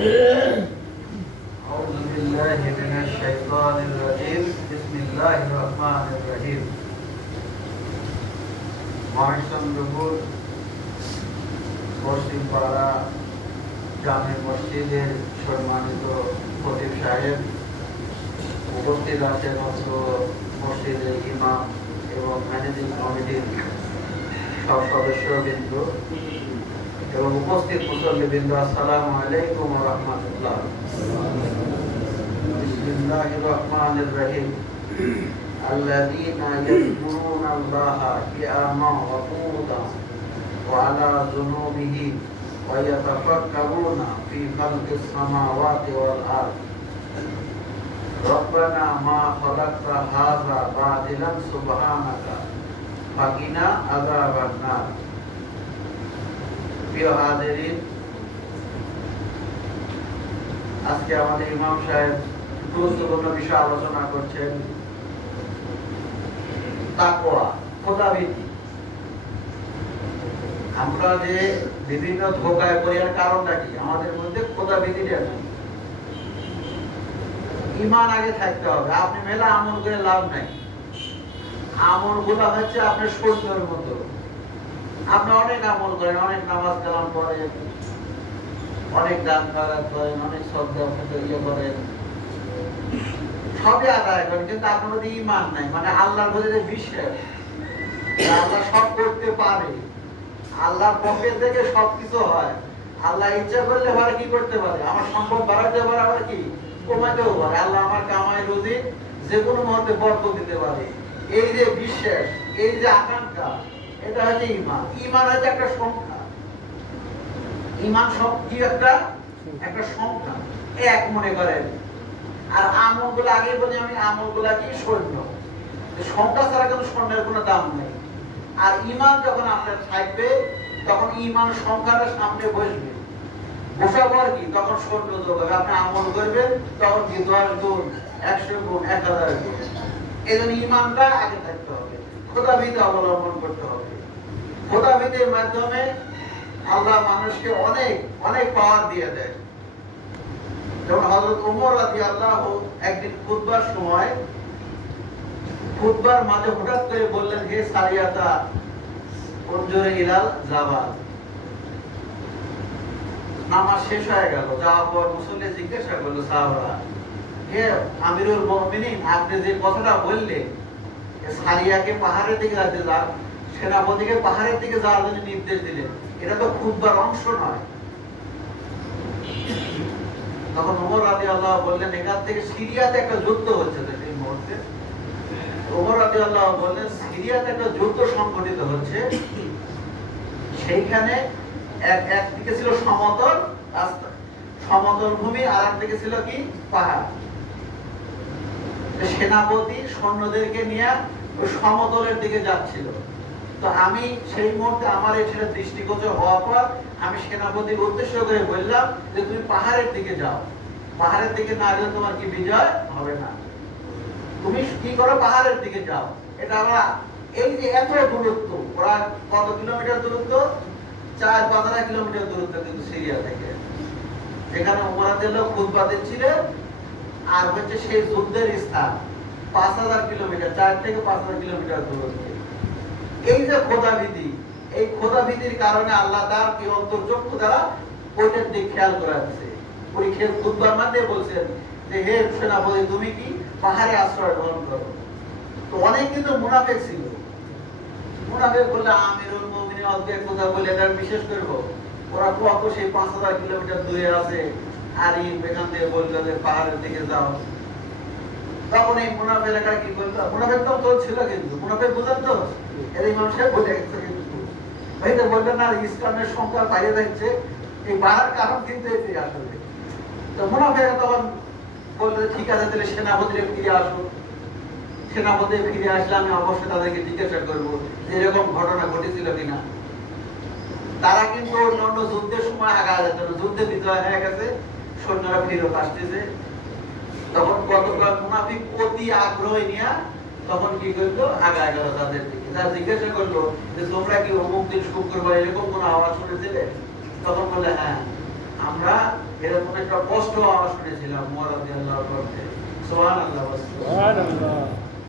أعوذ بالله من الشيطان الرجيم بسم الله الرحمن الرحيم মহেশচন্দ্রপুর পশ্চিমপাড়া জামে মসজিদের সম্মানিত খতিব সাহেব, উপস্থিত আছেন অত্র মসজিদের ইমাম এবং ম্যানেজিং কমিটির সব সদস্যবৃন্দ এবং উপস্থিত মুসল্লিবৃন্দ, আসসালামু আলাইকুম ওয়া রাহমাতুল্লাহ। বিসমিল্লাহির রহমানির রহিম। আল্লাযীনা ইয়াযকুরুনাল্লাহা কিয়ামান ওয়া কুউদান ওয়া আলা জুনুবিহিম ওয়া ইয়াতাফাক্কারুনা ফি খালকিস সামাওয়াতি ওয়াল আরদ রব্বানা মা খালাকতা হাযা বাতিলান সুবহানাকা ফাকিনা আযাবান নার। প্রিয় হাজিরিন, আজকে আমাদের ইমাম সাহেব গুরুত্বপূর্ণ বিষয় আলোচনা করছেন, তাকওয়া, খোদাভীতি। আমরা যে বিভিন্ন ধোঁকায় পড়ি, এর কারণটা কি? আমাদের মধ্যে খোদাভীতিটা নেই। ঈমান আগে থাকতে হবে। আপনি মেলা আমল করে লাভ নাই। আমলগুলো হচ্ছে আপনার সূর্যের মতো। আপনি অনেক আমল করেন, অনেক নামাজ কালাম পড়েন, অনেক দান খয়রাত করেন, অনেক শ্রদ্ধা করেন, সবই আদায় করেন, কিন্তু আপনার মধ্যে ঈমান নাই। মানে আল্লাহর প্রতি যে বিশ্বাস, আল্লাহ সব করতে পারে, আল্লাহর পক্ষ থেকে সবকিছু হয়। আল্লাহ ইচ্ছা করলে আবার কি করতে পারে? আমার সম্পদ বাড়াতে পারে, আবার কি কমাতেও পারে। আল্লাহ আমার কামাই রুজি যে কোনো মুহূর্তে বরকত দিতে পারে। এই যে বিশ্বাস, এই যে আকাঙ্ক্ষা, এটা হচ্ছে ঈমান। ঈমান হচ্ছে একটা সংখ্যা। ঈমান সব কি একটা সংখ্যা, এক মনে করেন। আর আমলগুলো আগে বলি আমি, আমলগুলা কি? সৈন্য। সংখ্যা ছাড়া কিন্তু স্বর্ণের কোনো দাম নেই। আর ঈমান যখন আপনার থাকবে, তখন ঈমান সংখ্যাটা সামনে বসবে। বসাবার কি? তখন সৈন্য যোগ হবে। আপনি আমল করবেন, তখন কি 10 গুণ, 100 গুণ, 1000 গুণ। এই জন্য ঈমানটা আগে থাকতে হবে, খোদাভীতি অবলম্বন করতে হবে। খোদাভীতির মাধ্যমে আল্লাহ মানুষকে অনেক অনেক পাওয়ার দিয়ে দেয়। যেমন হযরত ওমর রাদিয়াল্লাহু একদিন খুতবার সময়, খুতবার মাঝে হঠাৎ করে বললেন, হে সারিয়াতা উনজুরি ইলাল জাবাল। নামাজ শেষ হয়ে গেল, যাওয়ার পর মুসল্লি জিজ্ঞাসা করলো সাহাবারা, হে আমিরুল মুমিনিন, আপনি যে কথাটা বললেন, সারিয়াকে পাহাড়ের দিকে যেতে, যান সেনাপতিকে পাহাড়ের দিকে যাওয়ার জন্য নির্দেশ দিলেন, এটা তো খুতবার অংশ নয়। তখন ওমর রাদিয়াল্লাহু বললেন, এখান থেকে সিরিয়াতে একটা যুদ্ধ হচ্ছে। সেই মুহূর্তে ওমর রাদিয়াল্লাহু বললেন, সিরিয়াতে একটা যুদ্ধ সংঘটিত হচ্ছে। সেইখানে একদিকে ছিল সমতল রাস্তা, সমতল ভূমি, আর একদিকে ছিল কি? পাহাড়। সেনাপতি সৈন্যদেরকে নিয়ে ওই সমতলের দিকে যাচ্ছিল। তো আমি সেই মুহূর্তে আমার এটা দৃষ্টিগোচর হওয়ার পর আমি সেনাপতির উদ্দেশ্য করে বললাম যে তুমি পাহাড়ের দিকে যাও, পাহাড়ের দিকে না গেলে তোমার কি বিজয় হবে না। তুমি কি করো? পাহাড়ের দিকে যাও। এটা আমরা এই যে এত দূরত্ব, প্রায় কত কিলোমিটার দূরত্ব? 4-5 কিলোমিটার দূরত্ব কিন্তু সিরিয়া থেকে, যেখানে ওমর রাদিয়াল্লাহু খুতবা দিচ্ছিলেন। আর হচ্ছে সেই যুদ্ধের স্থান 5000 কিলোমিটার, 4 থেকে 5000 কিলোমিটার দূরত্বে। এই যে খোদাভীতি, এই খোদাভীতির কারণে আল্লাহ তার কি অন্তর্চক্ষু দ্বারা ওইটার দিক খেয়াল করাচ্ছে। ওই খুতবার মধ্যে বলছেন যে, হে সেনাপতি, তুমি কি পাহাড়ে আশ্রয় গ্রহণ করো। তো অনেক কিন্তু মুনাফিক ছিল। মুনাফিক বললে আমিরুল মুমিনিন অল্পে কথা বলে এটা বিশেষ করবো, ওরা কত সেই 5000 কিলোমিটার দূরে আছে, আর এখান থেকে বললো যে পাহাড়ের দিকে যাও। তখন এই মুনাফিক এলাকা কি করলো? মুনাফিক তো ছিল, কিন্তু মুনাফিক বুঝেন তো, এর এই মানুষের বলে গেছে। কিন্তু ভাই তো বলবেন না, ইসলামের সংখ্যা বাইরে যাচ্ছে, এই বাড়ার কারণ কিন্তু এটাই আসলে। তো মুনাফিক তখন বললো, ঠিক আছে, তাহলে সেনাপতিরে ফিরে আসো। সেনাপতি ফিরে আসলে আমি অবশ্যই তাদেরকে জিজ্ঞাসা করবো যে এরকম ঘটনা ঘটেছিল কিনা। তারা কিন্তু অন্য যুদ্ধের সময় আগায় যেত না, যুদ্ধে বিজয় হয়ে গেছে, সৈন্যরা ফেরত আসতেছে। তখন কতগুলো মুনাফিক অতি আগ্রহ নিয়ে তখন কি করলো? আগায় গেল তাদের দিকে। তারা জিজ্ঞাসা করলো যে তোমরা কি অমুক দিন শুক্রবার এরকম কোনো আওয়াজ শুনেছিলে? তখন বললে, হ্যাঁ, আমরা এরকম একটা কষ্ট আওয়াজ শুনেছিলাম উমর রাদিয়াল্লাহু আনহু। সুবহানাল্লাহ। সুবহানাল্লাহ।